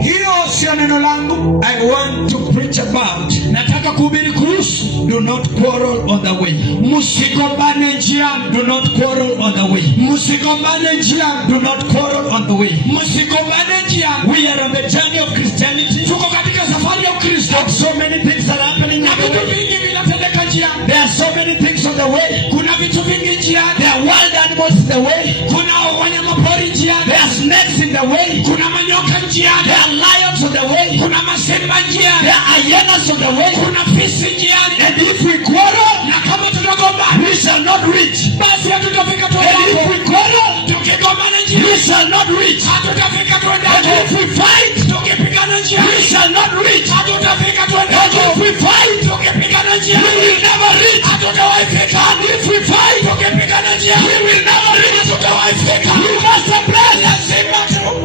Hiyo sio neno langu. I want to preach about. Nataka kuhubiri kuhusu. Do not quarrel on the way. Msigombane njiani. Do not quarrel on the way. Msigombane njiani. Do not quarrel on the way. Msigombane njiani. We are on the journey of Christianity. Tuko katika safari ya Kristo. There are so many things that are happening on the Vitu way. vingi vinatendeka njiani. There are so many things on the way. Kuna vitu vingi njiani. There are wild animals in the way. Kuna wanyama pori njiani. There are snakes in the way. Kuna manyoka njiani. There are lions on the way. Kuna masimba njiani. There are hyenas on the way. Kuna fisi njiani. And if we quarrel, Na kama tutagombana, we shall not reach. basi hatutafika And if tuendako. we quarrel, Tukigombana we njiani, shall not reach. hatutafika And tuendako. if we fight, Tukipigana we njiani, shall not reach. hatutafika And tuendako. if we fight, Tukipigana we njiani, will never reach. hatutawahi fika. And if we fight, Tukipigana we njiani, will never reach. hatutawahi fika. We must embrace. Lazima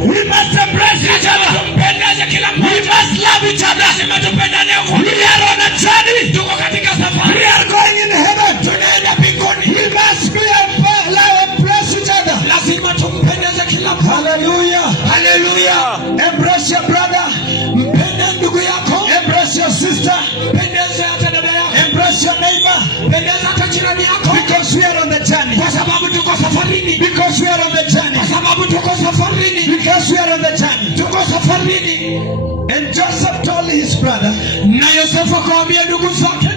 We must embrace each other. tumpendane kila We mmoja. must love each other. Lazima tupendane We ukweli. are on a journey. Tuko katika safari. We are going in heaven. Tunaenda mbinguni. We must be embrace each other. Lazima tumpendeze kila mmoja. Hallelujah. Hallelujah. Embrace your brother. Mpende ndugu yako. Embrace your sister. Pendeze hata dada yako. Embrace your neighbor. Pendeza hata jirani yako. Because we are on the journey. Kwa sababu tuko safarini. Because we are on the journey. Kwa sababu tuko safarini. Because we are on the journey. Tuko safarini. And Joseph told his brother, Na Yosefu akawaambia ndugu zake,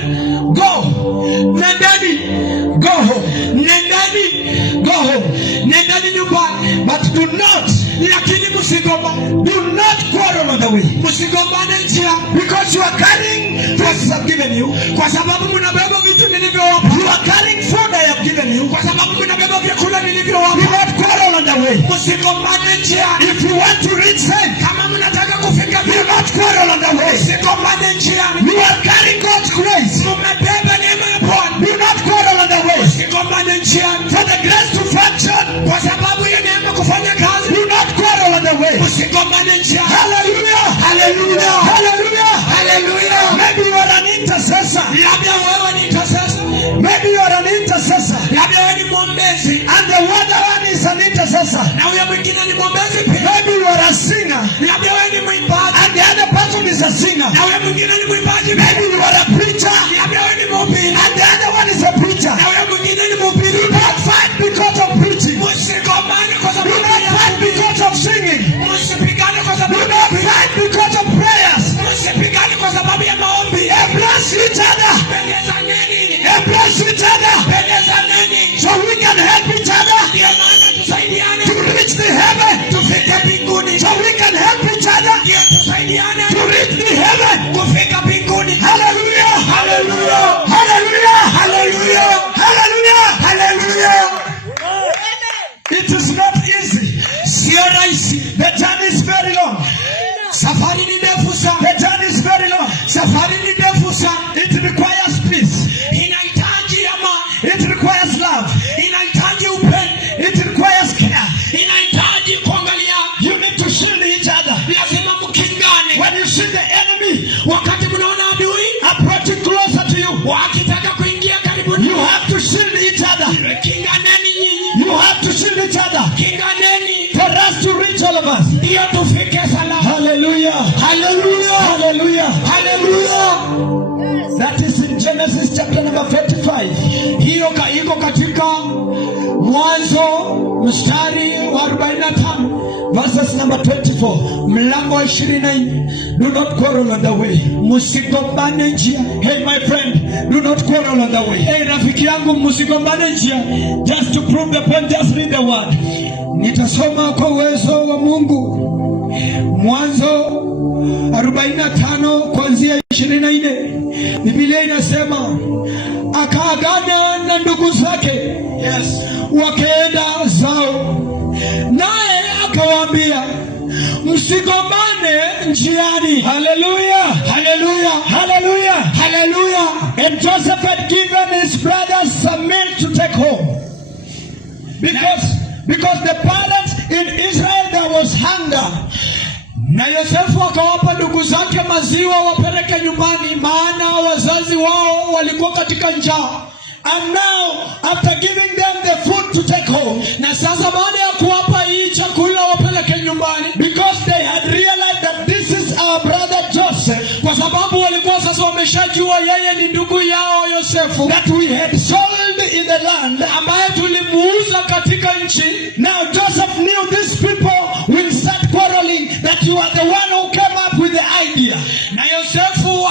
go. nendeni, Go home. nendeni, Go home. nendeni nyumbani. But do not, Lakini msigombane. do not quarrel on the way. Msigombane njia. Because you are carrying things I've given you. Kwa sababu mnabeba vitu nilivyowapa. You are carrying food I have given you. Kwa sababu mnabeba vyakula Do nilivyowapa. not quarrel on the way. Msigombane njia. If you want to reach heaven, Kama mnataka kufika do vyema, not quarrel on the way. msigombane njia. You are carrying God's grace. Mmebeba neema ya Bwana. Do not quarrel on the way. Msigombane njia. For the grace to function, Kwa sababu ya neema kufanya kazi. do not quarrel on the way. Msigombane njia. Hallelujah. Hallelujah. Hallelujah. Hallelujah. Maybe you are an intercessor. Labda wewe ni intercessor. Maybe you are an intercessor. Labda wewe ni mwombezi. And the other one is an intercessor. Na huyo mwingine ni mwombezi pia. Maybe you are a singer. Labda wewe ni mwimbaji. And the other person is a singer. Na huyo mwingine ni mwimbaji Maybe pia. you are a preacher. Labda wewe ni mhubiri. And the other one is a preacher. Na huyo mwingine ni mhubiri. Do not fight because of preaching. Msigombane kwa Do sababu not ya fight because of singing. Msipigane kwa Do sababu not fight because of prayers. Msipigane kwa sababu ya maombi. Embrace each other. Pendezaneni. Embrace each other. Pendezaneni. So we can help each other Ndio maana tusaidiane. to reach the heaven. Tufike mbinguni. So we can help each other Ndio tusaidiane. to reach the heaven. Kufika mbinguni. Hallelujah. Hallelujah. Hallelujah. Hallelujah. Hallelujah. Hallelujah. It is not easy. Sio rahisi. The journey is very long. Safari ni ndefu sana. The journey is very long. Safari ni ndefu sana. It requires peace. Inahitaji amani. It requires love. Inahitaji upendo. It requires care. Inahitaji kuangalia. You need to shield each other. Lazima mkingane. When you see the enemy Wakati mnaona adui approaching closer to you, wakitaka kuingia karibu you have to shield each other. kinganeni nyinyi. You have to shield each other Kinganeni. for us to reach all of us. Ndio tufike salama. Hallelujah. Hallelujah. Hallelujah. Hallelujah. That is in Genesis chapter number 45. Hiyo iko katika Mwanzo mstari wa 45. Verses number 24. Mlango wa 24. Do not quarrel on the way. Msigombane njia. Hey my friend, do not quarrel on the way. Hey rafiki yangu, msigombane njia. Just to prove the point, just read the word. Nitasoma kwa uwezo wa Mungu. Mwanzo 45 kuanzia 24. Biblia inasema akaagana na ndugu zake. Yes. Wakaenda zao. Naye akawaambia, msigombane njiani. Hallelujah. Hallelujah. Hallelujah. Hallelujah. And Joseph had given his brothers some milk to take home. Because the parents in Israel there was hunger. Na Yosefu akawapa ndugu zake maziwa wapeleke nyumbani, maana wazazi wao walikuwa katika njaa. And now, after giving them the food to take home, Na sasa baada ya kuwapa hii chakula wapeleke nyumbani, because they had realized that wameshajua yeye ni ndugu yao Yosefu, that we had sold in the land, ambaye tulimuuza katika nchi. now Joseph knew these people will start quarreling, that you are the one who came up with the idea. Na Yosefu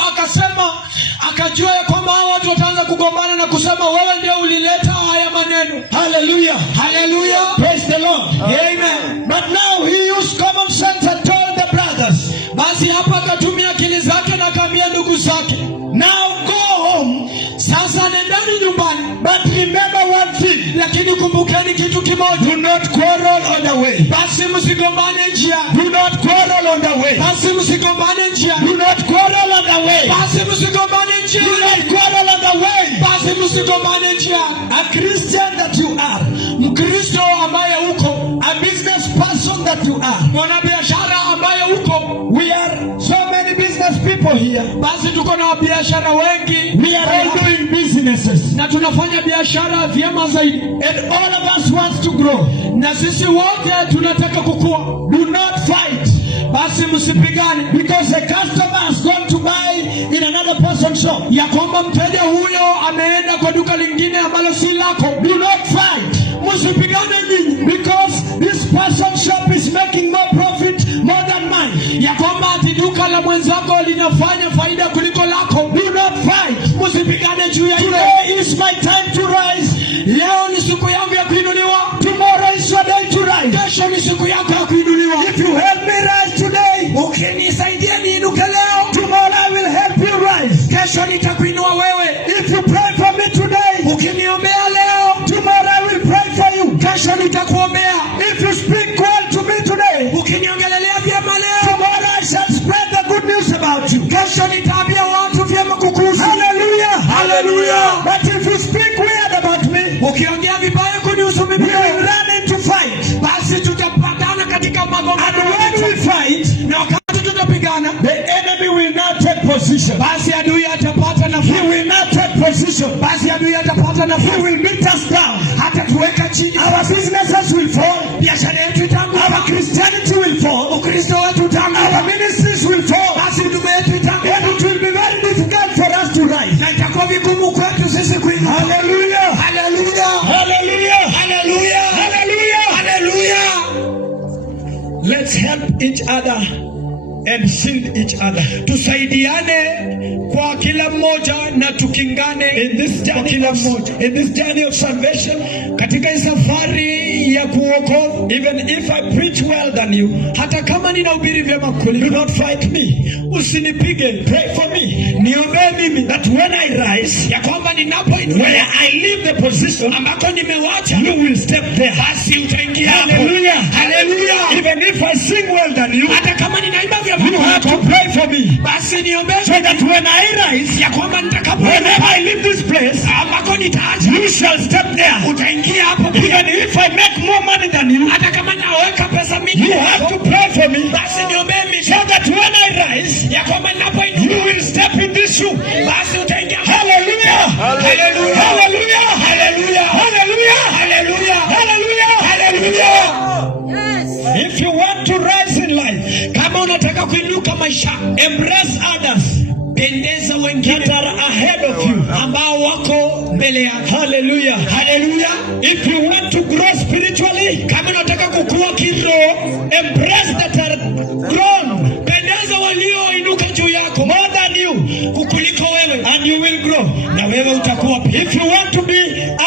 akajua ya kwamba hao watu wataanza kugombana na kusema wewe ndio ulileta haya maneno. Hallelujah. Hallelujah. Praise the Lord. Amen. But now he used common sense and told the brothers, basi hapa akatumia akili zake na akaambia ndugu zake, now go home, sasa nendeni nyumbani, but remember one thing, lakini kumbukeni kitu kimoja, do not quarrel on the way. basi msigombane njiani. Do not quarrel on the way. Basi msigombane njiani. Do not quarrel on the way. Basi msigombane Do njiani. not quarrel on the way. Basi msigombane njiani. A Christian that you are, Mkristo ambaye uko, a business person that you are, mwanabiashara ambaye uko, we are so many business people here. basi tuko na biashara wengi. We are all doing businesses, na tunafanya biashara vyema zaidi. and all of us wants to grow. Na sisi wote tunataka kukua. Do not fight, Basi msipigane, because a customer has gone to buy in another person's shop. ya kwamba mteja huyo ameenda kwa duka lingine ambalo si lako. Do not fight, Msipigane nyinyi, because this person's shop is making more profit more than mine. ya kwamba ati duka la mwenzako linafanya faida kuliko lako. Do not fight. Msipigane juu ya hilo. Today is my time to rise. Leo ni siku yangu ya kuinuliwa. Tomorrow is your day to rise. Kesho ni siku yako ya kuinuliwa. If you help me rise today, Ukinisaidia niinuke leo, tomorrow I will help you rise. kesho nitakuinua wewe. If you pray for me today, Ukiniombea leo, tomorrow I will pray for you. kesho nitakuombea. If you speak well to me today, Ukiniongelelea vyema leo, tomorrow I shall spread the good news about you. kesho nitaambia watu vyema kukuhusu. Hallelujah. Hallelujah. But if you speak weird about me, Ukiongea vibaya kunihusu we mimi, will run into fight. basi tutapatana katika And magombano. when we fight, Na wakati tutapigana, the enemy will not take position. basi adui atapata He nafasi. will not take position. Basi adui atapata He nafasi. will beat us down. Hata tuweka chini. Our businesses will fall. Biashara yetu itaanguka. Our Christianity will fall. Ukristo wetu Our utaanguka. ministries will fall. Basi huduma yetu itaanguka. And it will be very difficult for us to rise. Na itakuwa vigumu kwetu sisi kuinuka. Hallelujah. Hallelujah. Hallelujah. Hallelujah. Hallelujah. Hallelujah. Let's help each other and shield each other. Tusaidiane kwa kila mmoja na tukingane In this kwa journey kila of, mmoja. in this journey of salvation, Katika hii safari ya kuokoka, even if I preach well than you, hata kama ninahubiri vyema do kuliko, not fight me. usinipige. Pray for me Niombee mimi that when I rise, ya kwamba ninapoinuka, where I leave the position, ambako nimewacha, you will step there. basi utaingia hapo. Hallelujah. Hallelujah. Even if I sing well than you, Hata kama ninaimba vyema you have to kuliko, pray for me, basi niombee so that when I rise, ya kwamba whenever I leave this place, ambako nitaacha, you shall step there. utaingia hapo. Even if I make more money than you, Hata kama naweka pesa mingi, you have to pray for me, basi niombee mimi so that when I rise, ya kwamba ninapoinuka, you will step in this shoe. basi utaingia. Hallelujah. Hallelujah. Hallelujah. Hallelujah. Hallelujah. Hallelujah. Hallelujah. Hallelujah. If you want to rise in life, Kama unataka kuinuka maisha, embrace others pendeza that wengine are ahead of you. ambao wako mbele yako. Hallelujah. Hallelujah. If you want to grow spiritually, Kama unataka kukua kiroho, embrace that are grown pendeza walioinuka juu yako more than you, kukuliko wewe, and you will grow. na wewe utakuwa pia. If you want to be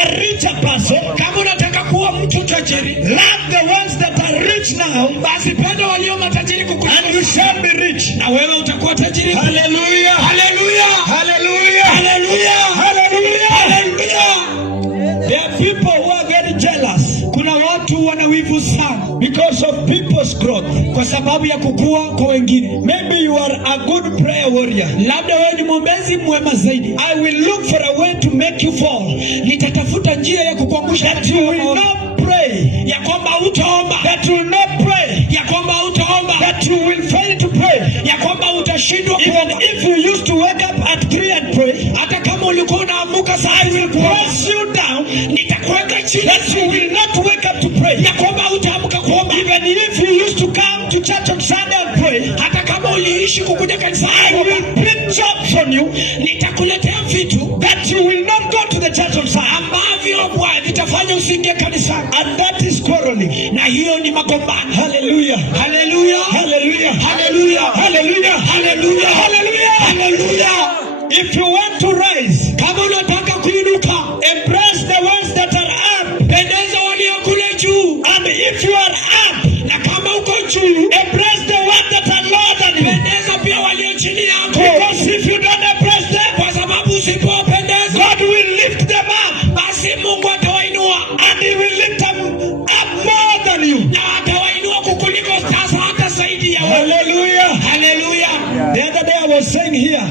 a richer person, Kama unataka kuwa mtu tajiri, love the ones that are rich now, basi penda walio matajiri kukuliko, and you shall be rich. na wewe utakuwa tajiri. Hallelujah. Hallelujah. Hallelujah. Hallelujah. Hallelujah. Hallelujah. There are people who are very jealous Kuna watu wana wivu sana because of people's growth. kwa sababu ya kukua kwa wengine. Maybe you are a good prayer warrior. Labda wewe ni mwombezi mwema zaidi. I will look for a way to make you fall. Nitatafuta njia ya kukuangusha, That you will not pray. ya kwamba utaomba, That you will not pray. ya kwamba utaomba, That you will fail to pray. ya kwamba utashindwa Even kuomba. if you used to wake up at 3 and pray, Hata kama ulikuwa unaamuka saa I will kuomba, press you down nitakuweka chini, that you will not wake up to pray. ya kwamba utaamka kuomba. Even if you used to come to church on Sunday and pray, Hata kama uliishi kukuja kanisani I kuomba, will beat jobs on you, nitakuletea vitu that you will not go to the church on Sunday. ambavyo vitafanya usiingie kanisani. And that is quarreling. Na hiyo ni magombano. Hallelujah. Hallelujah. Hallelujah. Hallelujah. Hallelujah. Hallelujah. Hallelujah. Hallelujah. If you want to rise, kama unataka kuinuka, embrace the ones that are up. pendeza walio kule juu. And if you are up, Na kama uko juu, embrace the ones that are lower than you. pendeza pia walio chini yako. Because if you don't embrace them, Kwa sababu usipowapendeza, God will lift them up. basi Mungu atawainua. And He will lift them up more than you. Na atawainua kukuliko sasa hata zaidi ya wewe. Hallelujah. Hallelujah. The other day I was saying here,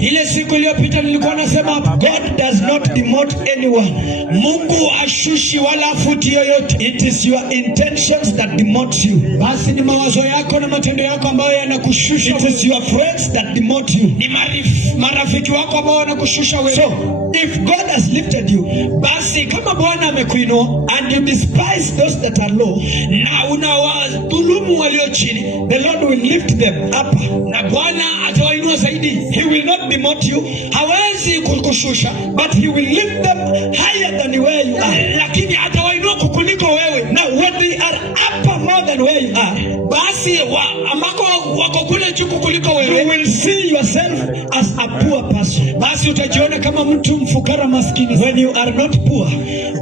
Ile siku iliyopita nilikuwa nasema hapa, God does not demote anyone. Mungu ashushi wala afuti yoyote. It is your intentions that demote you. Basi ni mawazo yako na matendo yako ambayo yanakushusha. It is your friends that demote you. Ni marafiki wako ambao wanakushusha wewe. So, if God has lifted you, Basi kama Bwana amekuinua and you despise those that are low, na unawadhulumu walio chini, the Lord will lift them up. na Bwana atawainua zaidi. He will not demote you, Hawezi kukushusha, but He will lift them higher than where you are. lakini atawainua kukuliko wewe. Now, when they are upper more than where you are, Basi ambako wako kule juu kukuliko you wewe, will see yourself as a poor person. basi utajiona kama mtu mfukara maskini. When you are not poor,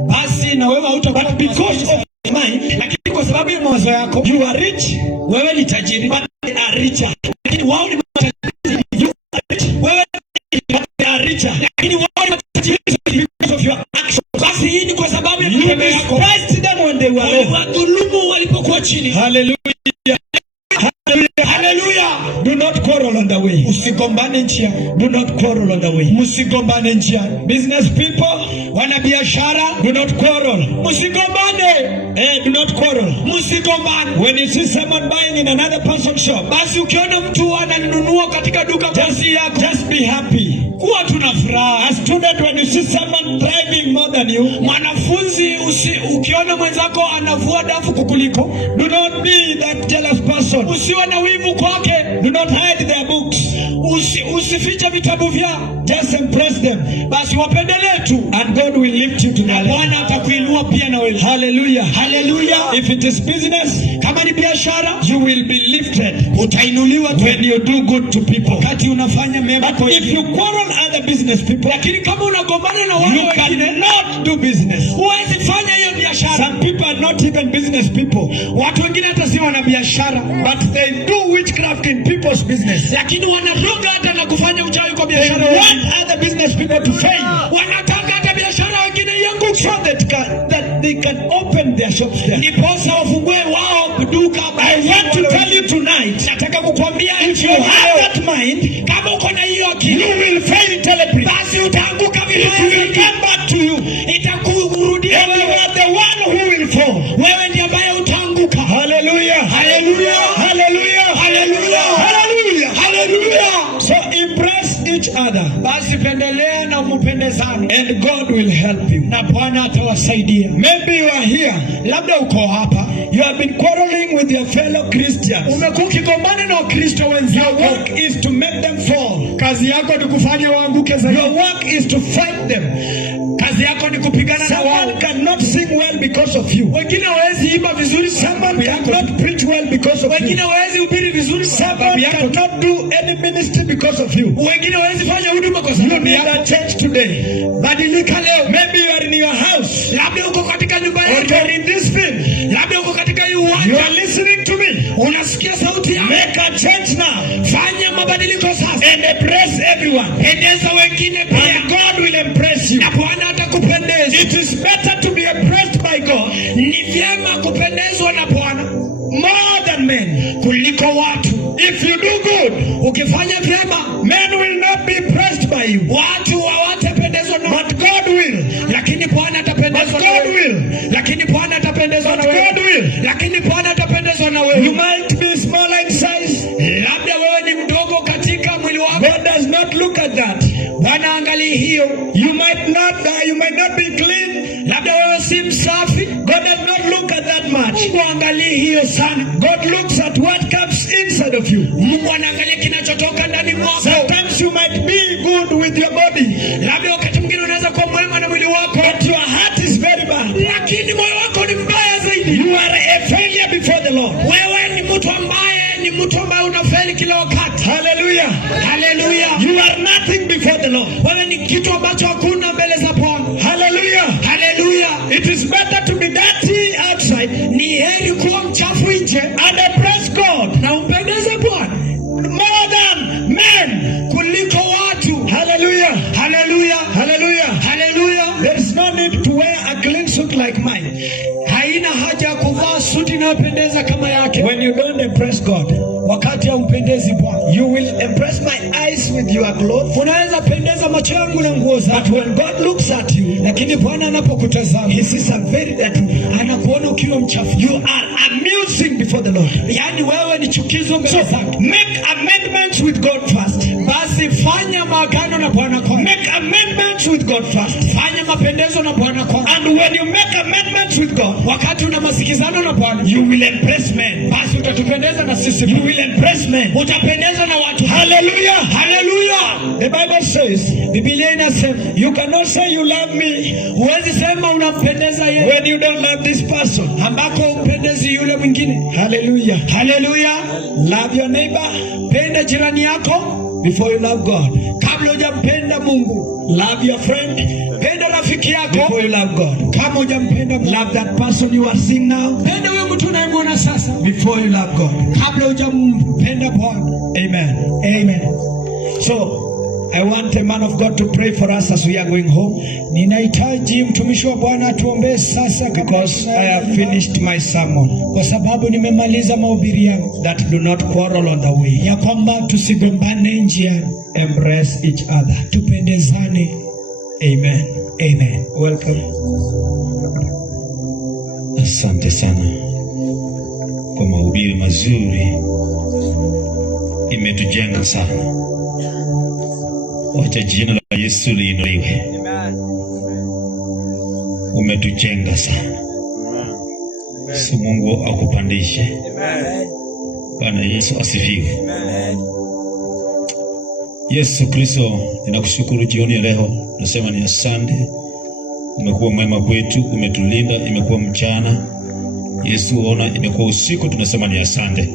Basi na wewe hautakuwa but because of mine, lakini kwa sababu ya mawazo yako, you are rich, wewe ni tajiri, but they are richer. lakini wao ni matajiri. Wewe They are richer. lakini wao ni matajiri Because of your actions. basi hii ni kwa sababu ya You matendo yako. despised them when they were low. Wadhulumu walipokuwa chini. Hallelujah. Hallelujah. Hallelujah. Do not quarrel on the way. Usigombane njia. Do not quarrel on the way. Msigombane njia. Business people, Wanabiashara, do not quarrel. msigombane. Do not quarrel. Msigombane. When you see someone buying in another person's shop, Basi ukiona mtu ananunua katika duka kasi yako, just be happy. kuwa tuna furaha. A student, when you see someone driving more than you, Mwanafunzi, ukiona mwenzako anavua dafu kukuliko, do not be that jealous person. usiwe na wivu kwake. Do not hide their books. Usifiche vitabu vyao. Just embrace them, Basi wapendelee tu, and God will lift you to the level. Bwana atakuinua pia na wewe. Hallelujah. Hallelujah. If it is business, Kama ni biashara, you will be lifted utainuliwa tu when you do good to people. wakati unafanya mema kwa But if you wengine. quarrel other business people, Lakini kama unagombana na wale you wengine, cannot do business. huwezi fanya hiyo biashara. Some people are not even business people, Watu wengine hata si wana biashara, but they do witchcraft in people's business. lakini wanaroga hata na kufanya uchawi kwa They biashara. want other business people to fail Wanataka hata biashara wengine ianguke, so that they can open their shops there. ndiposa wafungue wao duka. I want to tell you tonight, Nataka kukwambia if you have that mind, kama uko na hiyo you akili, will fail terribly. basi utaanguka It will vibaya. come back to you. Itakurudia And you wewe. are the one who will fall. Wewe ndiye ambaye utaanguka. Hallelujah. Hallelujah. Hallelujah. Hallelujah. Hallelujah. Hallelujah. So embrace each other, Basi pendelea na mpendezane, and God will help you. na Bwana atawasaidia. Maybe you are here. Labda uko hapa, You have been quarreling with your fellow Christians. umekuwa ukigombana na Wakristo Your wenzako. work is to make them fall. Kazi yako ni kufanya waanguke zaidi. Your work is to fight them. Kazi yako ni kupigana na wao. Someone cannot sing well because of you. Wengine hawezi imba vizuri kwa Someone sababu yako. cannot preach well because of Wengine you. hawezi hubiri vizuri kwa sababu Someone yako. cannot do any ministry because of you. Wengine hawezi fanya huduma kwa You sababu need yako. a change today. Badilika leo. Maybe you are in your house, Labda uko katika nyumba or you yako. are in this field. Labda uko katika hii You uwanja. are listening to me. Unasikia sauti yangu. Make a change now Fanya mabadiliko sasa. and embrace everyone. Pendeza wengine pia. And God will embrace you. Na Bwana atakupendeza. It is better to be impressed by God Ni vyema kupendezwa na Bwana more than men. kuliko watu. If you do good, Ukifanya vyema, men will not be impressed by you, watu hawatapendezwa na but God will. lakini Bwana atapendezwa But na God wewe. will. Lakini Bwana atapendezwa But na wewe. God will. Lakini Bwana atapendezwa na You wewe. might be smaller in size. Labda wewe ni mdogo katika mwili wako. God does not look at that. Bwana angalia hiyo. You might not be clean. Labda wewe si msafi. God does not look at that much. Mungu angalia hiyo sana. God looks at what comes inside of you. Mungu anaangalia kinachotoka ndani mwako. Sometimes you might mtu ambaye unafeli kila wakati. Hallelujah. Hallelujah. You are nothing before the Lord. Wewe ni kitu ambacho hakuna mbele za Bwana. Hallelujah. Hallelujah. It is better to be dirty outside. Ni heri kuwa mchafu nje And I praise God. na umpendeze Bwana More than men. kuliko watu. Hallelujah. Hallelujah. Hallelujah. Hallelujah. There is no need to wear a clean suit like mine. Haina haja ya kuvaa suti inayopendeza kama yake. When you don't impress God, Wakati haumpendezi Bwana, you will impress my eyes with your clothes. unaweza pendeza macho yangu na nguo But zako, when God looks at you, lakini Bwana anapokutazama He sees a very dirty. anakuona ukiwa mchafu. You are amusing before the Lord. Yaani wewe ni chukizo mbele So zake. make amendments with God first. Basi fanya maagano na Bwana kwanza. Make amendments with God first. Fanya mapendezo na Bwana kwanza. And when you make amendments with God, Wakati una masikizano na Bwana, you will impress men. basi utatupendeza na sisi. You will impress men. Utapendeza na watu. Hallelujah. Hallelujah. The Bible says, Biblia inasema, you cannot say you love me huwezi sema unampendeza yeye when you don't love this person. ambako umpendezi yule mwingine. Hallelujah. Hallelujah. Love your neighbor Penda jirani yako before you love God. kabla hujampenda Mungu. Love your friend Penda rafiki yako before you love God. kama hujampenda Mungu. Love that person you are seeing now Penda huyo mtu unayemwona sasa before you love God. kabla hujampenda Bwana. Amen. Amen. So, I want a man of God to pray for us as we are going home, Ninahitaji mtumishi wa Bwana atuombee sasa because I have finished my sermon. kwa sababu nimemaliza mahubiri yangu That do not quarrel on the way. ya kwamba tusigombane njiani, Embrace each other. tupendezane. Amen. Amen. Welcome. Asante sana kwa mahubiri mazuri, imetujenga sana. Wacha jina la Yesu liinuliwe. Umetujenga sana. Si Mungu akupandishe. Bwana Yesu asifiwe. Yesu Kristo, ninakushukuru jioni ya leo. Nasema ni asante. Umekuwa mwema kwetu, umetulinda, imekuwa mchana. Yesu, ona imekuwa usiku, tunasema ni asante.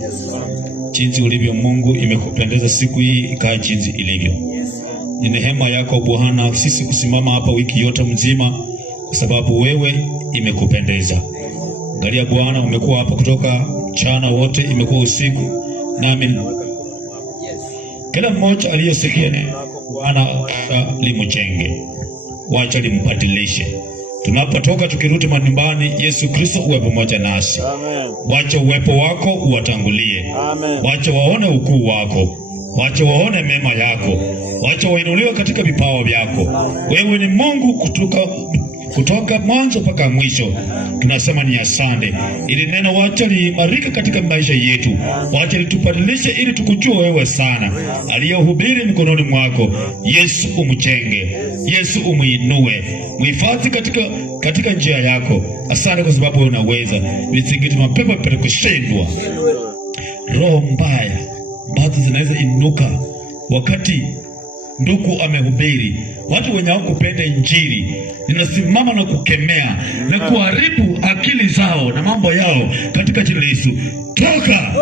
Jinsi ulivyo Mungu, imekupendeza siku hii ikae jinsi ilivyo. Ni neema yako Bwana sisi kusimama hapa wiki yote mzima kwa sababu wewe imekupendeza. Angalia Bwana, umekuwa hapa kutoka mchana wote, imekuwa usiku. Nami kila mmoja aliyesikia neno Bwana limjenge. Wacha limbadilishe. Tunapotoka tukirudi manyumbani, Yesu Kristo uwe pamoja nasi. Amen. Wacha uwepo wako uwatangulie. Amen. Wacha waone ukuu wako. Wacha waone mema yako. Wacha wainuliwe katika vipawa vyako. Wewe ni Mungu kutoka mwanzo mpaka mwisho. Tunasema ni asante. Ili neno wacha liimarike katika maisha yetu. Wacha litubadilishe ili tukujue wewe sana. Aliyehubiri mikononi mwako, Yesu umjenge. Yesu umuinue. Muhifadhi katika njia yako. Asante kwa sababu unaweza. Vizingiti mapepo vipate kushindwa. Roho mbaya ambazo zinaweza inuka wakati ndugu amehubiri, watu wenye hawakupenda Injili, ninasimama na kukemea na kuharibu akili zao na mambo yao katika jina la Yesu. Toka!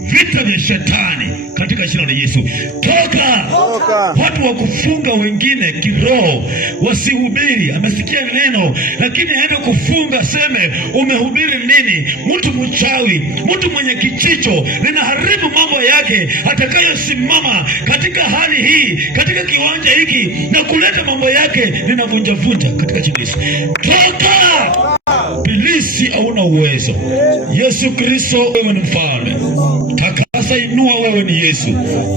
Vita vya shetani katika jina la Yesu. Toka! Watu wa kufunga wengine kiroho wasihubiri. Amesikia neno lakini aende kufunga, seme umehubiri nini? Mtu mchawi, mtu mwenye kichicho, ninaharibu mambo yake atakayosimama katika hali hii, katika kiwanja hiki na kuleta mambo yake, ninavunja katika jina la Yesu. Toka! Ibilisi hauna uwezo. Yesu Kristo, wewe ni mfalme. Takasa, inua, wewe ni Yesu.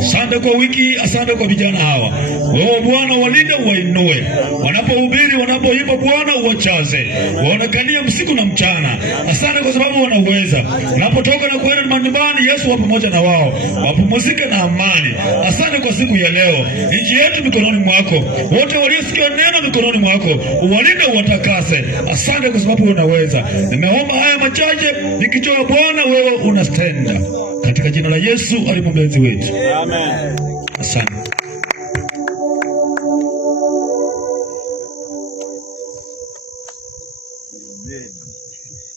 Asante kwa wiki, asante kwa vijana hawa. Wewe Bwana walinde, wainue. Wanapohubiri, wanapoimba Bwana uwachaze. Waonekanie usiku na mchana. Asante kwa sababu wanaweza. Wanapotoka na kwenda manyumbani, Yesu wa pamoja na wao. Wapumzike na amani. Asante kwa siku ya leo. Nchi yetu mikononi mwako. Wote waliosikia neno mikononi mwako. Uwalinde, uwatakase. Asante kwa sababu unaweza. Nimeomba haya machache nikijua Bwana wewe unastenda. Katika jina la Yesu aliye mwombezi wetu. Amen. Asante. Amen.